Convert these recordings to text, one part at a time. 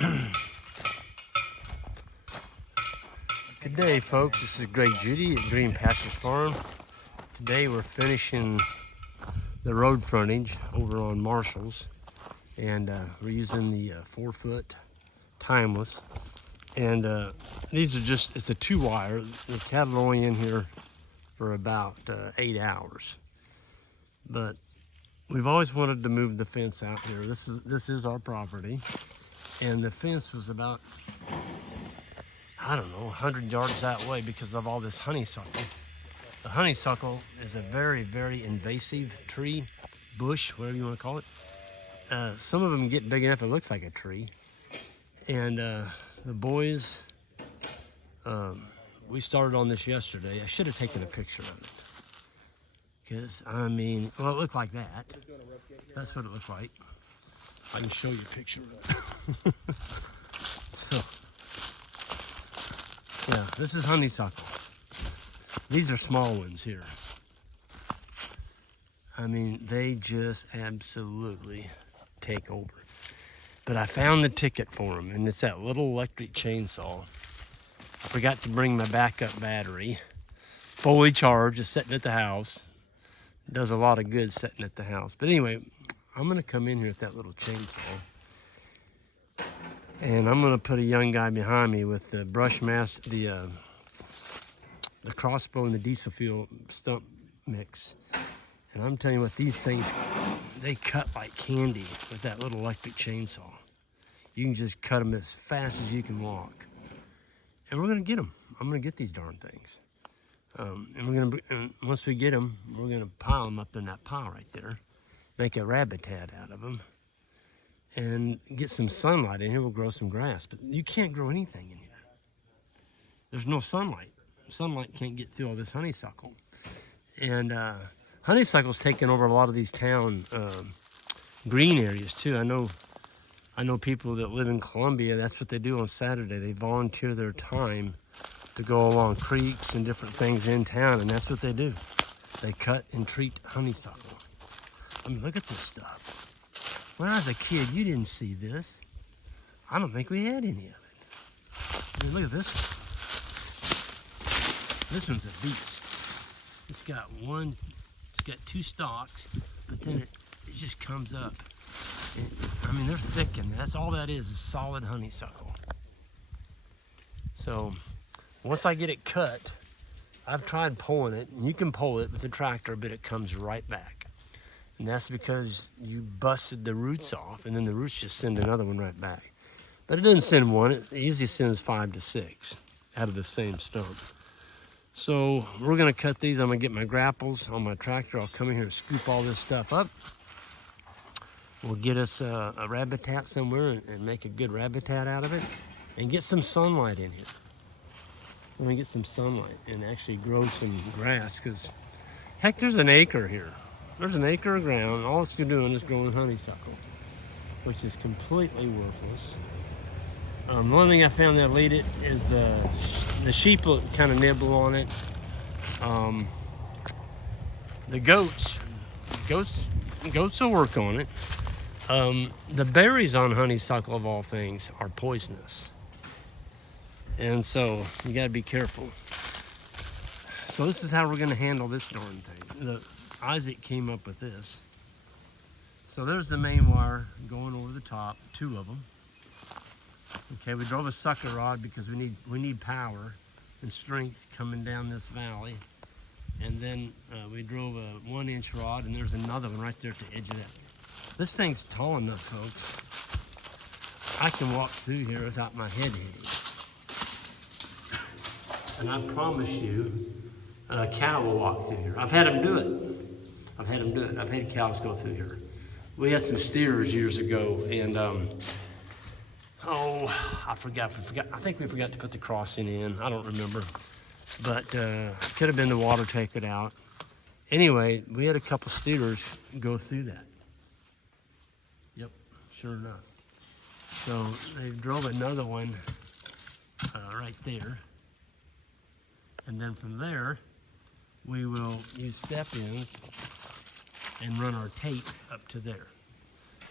Good day, folks. This is Greg Judy at Green Pasture Farm. Today we're finishing the road frontage over on Marshall's, and we're using the 4-foot timeless. And these are just, it's a 2-wire. The cattle are only in here for about 8 hours. But we've always wanted to move the fence out here. This is our property, and the fence was about, I don't know, 100 yards that way because of all this honeysuckle. The honeysuckle is a very, very invasive tree, bush, whatever you want to call it. Some of them get big enough it looks like a tree. And the boys, we started on this yesterday. I should have taken a picture of it. Because, I mean, well, it looked like that. That's what it looked like. I can show you a picture of it. So, yeah, this is honeysuckle. These are small ones here. I mean, they just absolutely take over. But I found the ticket for them, and it's that little electric chainsaw. I forgot to bring my backup battery. Fully charged, just sitting at the house. Does a lot of good sitting at the house. But anyway, I'm gonna come in here with that little chainsaw, and I'm gonna put a young guy behind me with the brush mask, the crossbow and the diesel fuel stump mix. And I'm telling you what, these things, they cut like candy with that little electric chainsaw. You can just cut them as fast as you can walk. And we're gonna get them. I'm gonna get these darn things. And once we get them, we're gonna pile them up in that pile right there, make a habitat out of them, and get some sunlight in here. We'll grow some grass, but you can't grow anything in here. There's no sunlight. Sunlight can't get through all this honeysuckle. And honeysuckle's taken over a lot of these town green areas too. I know people that live in Columbia. That's what they do on Saturday. They volunteer their time to go along creeks and different things in town, and that's what they do. They cut and treat honeysuckle. I mean, look at this stuff. When I was a kid, you didn't see this. I don't think we had any of it. I mean, look at this one. This one's a beast. It's got 2 stalks, but then it just comes up. I mean, they're thick, and that's all that is solid honeysuckle. So once I get it cut, I've tried pulling it, and you can pull it with the tractor, but it comes right back. And that's because you busted the roots off, and then the roots just send another one right back. But it doesn't send one, it usually sends 5 to 6 out of the same stump. So we're gonna cut these. I'm gonna get my grapples on my tractor. I'll come in here and scoop all this stuff up. We'll get us a habitat somewhere and make a good habitat out of it, and get some sunlight in here. Let me get some sunlight and actually grow some grass, because heck, there's an acre here. There's an acre of ground. All it's doing is growing honeysuckle, which is completely worthless. The only thing I found that'll eat it is the sheep will kind of nibble on it. The goats will work on it. The berries on honeysuckle, of all things, are poisonous. And so you gotta be careful. So this is how we're gonna handle this darn thing. Isaac came up with this. So there's the main wire going over the top, 2 of them. Okay, we drove a sucker rod because we need power and strength coming down this valley. And then we drove a 1-inch rod, and there's another one right there at the edge of that. This thing's tall enough, folks. I can walk through here without my head hitting. And I promise you, a cow will walk through here. I've had them do it. I've had cows go through here. We had some steers years ago, and I forgot. I think we forgot to put the crossing in. I don't remember, but could have been the water take it out. Anyway, we had a couple steers go through that. Yep, sure enough. So they drove another one right there, and then from there we will use step-ins and run our tape up to there.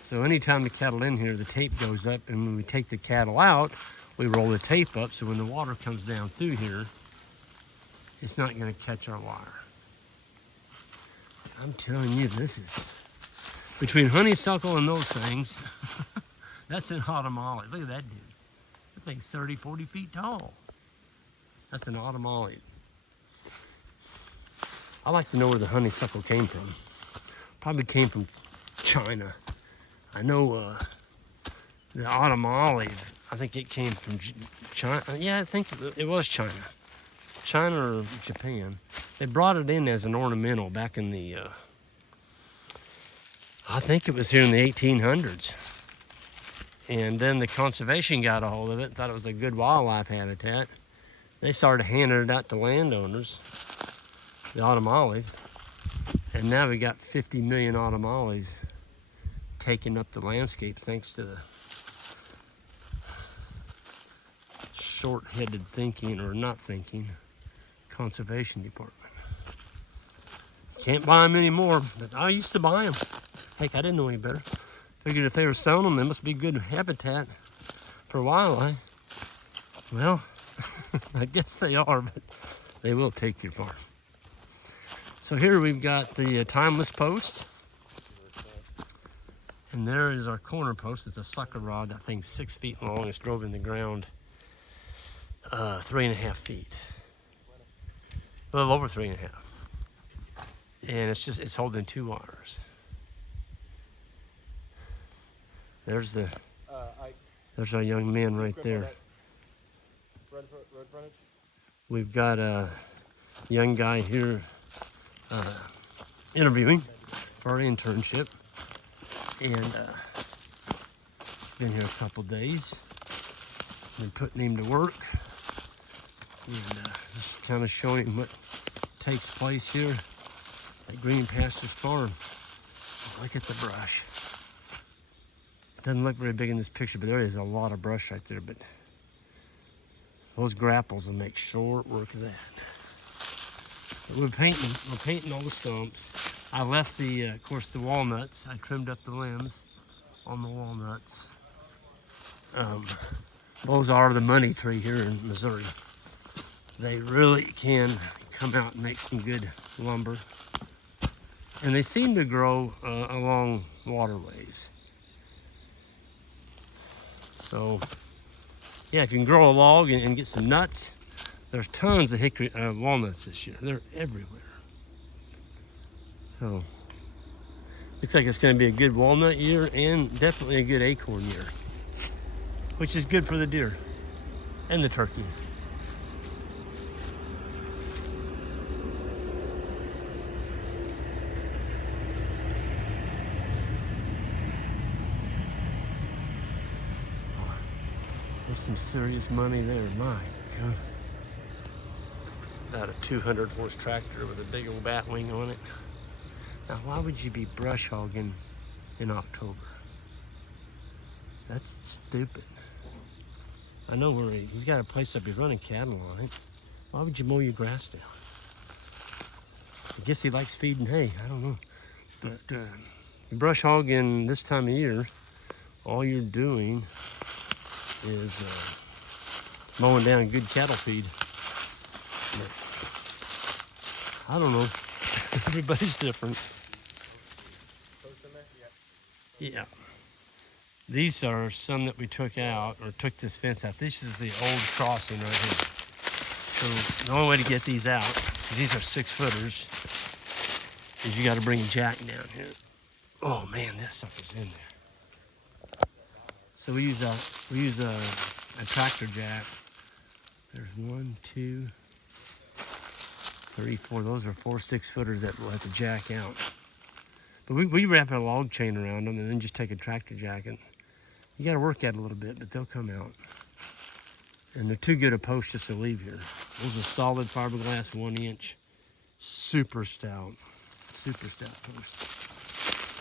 So anytime the cattle in here, the tape goes up, and when we take the cattle out, we roll the tape up, so when the water comes down through here, it's not gonna catch our wire. I'm telling you, this is, between honeysuckle and those things, that's an autumn olive. Look at that dude. That thing's 30, 40 feet tall. That's an autumn olive. I like to know where the honeysuckle came from. Probably came from China. I know the autumn olive, I think it came from China. Yeah, I think it was China. China or Japan. They brought it in as an ornamental back in the, I think it was here in the 1800s. And then the conservation got a hold of it, thought it was a good wildlife habitat. They started handing it out to landowners, the autumn olive. And now we got 50 million autumn olives taking up the landscape thanks to the short-headed thinking, or not thinking, conservation department. Can't buy them anymore, but I used to buy them. Heck, I didn't know any better. Figured if they were selling them, they must be good habitat for wildlife. Well, I guess they are, but they will take your farm. So here we've got the timeless post. And there is our corner post. It's a sucker rod. That thing's 6 feet long. It's drove in the ground 3.5 feet. A little over 3.5. And it's holding 2 wires. There's our young man right there. We've got a young guy here interviewing for our internship. And he's been here a couple days. Been putting him to work. And just kind of showing him what takes place here at Green Pastures Farm. Look at the brush. Doesn't look very big in this picture, but there is a lot of brush right there. But those grapples will make short work of that. But we're painting all the stumps. I left the, of course, the walnuts. I trimmed up the limbs on the walnuts. Those are the money tree here in Missouri. They really can come out and make some good lumber. And they seem to grow along waterways. So, yeah, if you can grow a log and get some nuts, there's tons of hickory walnuts this year. They're everywhere. So, looks like it's going to be a good walnut year and definitely a good acorn year, which is good for the deer and the turkey. There's some serious money there, my goodness. About a 200 horse tractor with a big old bat wing on it. Now, why would you be brush hogging in October? That's stupid. I know where he's got a place up, he's running cattle on it. Why would you mow your grass down? I guess he likes feeding hay, I don't know. But brush hogging this time of year, all you're doing is mowing down good cattle feed. But I don't know. Everybody's different. Yeah. These are some that we took out, or took this fence out. This is the old crossing right here. So the only way to get these out, these are 6-footers, is you got to bring a jack down here. Oh man, that sucker's in there. So we use a tractor jack. There's 1, 2, 3, 4. Those are 4 6-footers that we'll have to jack out. But we wrap a log chain around them and then just take a tractor jack. And you got to work at it a little bit, but they'll come out. And they're too good a post just to leave here. Those are solid fiberglass, 1-inch, super stout post.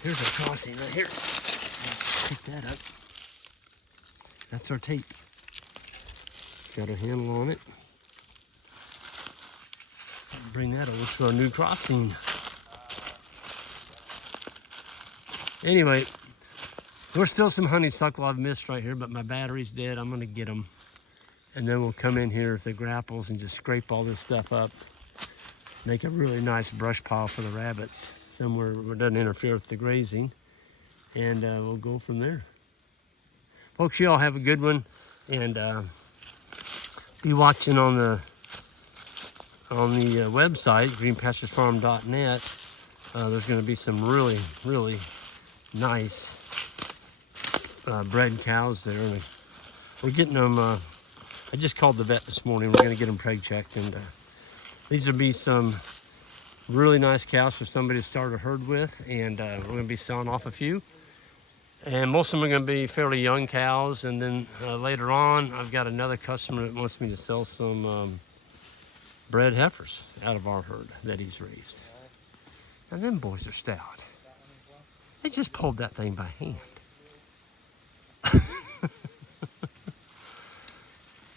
Here's our crossing right here. Let's pick that up. That's our tape. Got a handle on it. Bring that over to our new crossing. Anyway, There's still some honeysuckle I've missed right here, but my battery's dead. I'm gonna get them. And then we'll come in here with the grapples and just scrape all this stuff up. Make a really nice brush pile for the rabbits, somewhere where it doesn't interfere with the grazing. And we'll go from there. Folks, you all have a good one. And be watching on the website, greenpasturesfarm.net. There's gonna be some really, really nice bred cows there. And we're getting them, I just called the vet this morning. We're gonna get them preg checked, and these will be some really nice cows for somebody to start a herd with, and we're gonna be selling off a few. And most of them are gonna be fairly young cows, and then later on, I've got another customer that wants me to sell some bred heifers out of our herd that he's raised. And them boys are stout. They just pulled that thing by hand.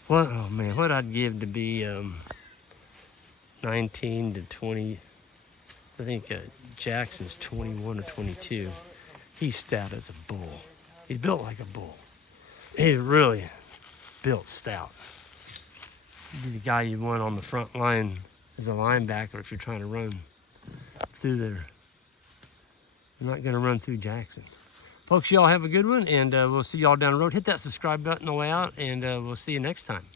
What, oh man, what I'd give to be 19 to 20. I think Jackson's 21 or 22. He's stout as a bull. He's built like a bull. He's really built stout. He'd be the guy you want on the front line as a linebacker if you're trying to run through there. I'm not gonna run through Jackson. Folks, y'all have a good one, and we'll see y'all down the road. Hit that subscribe button on the way out, and we'll see you next time.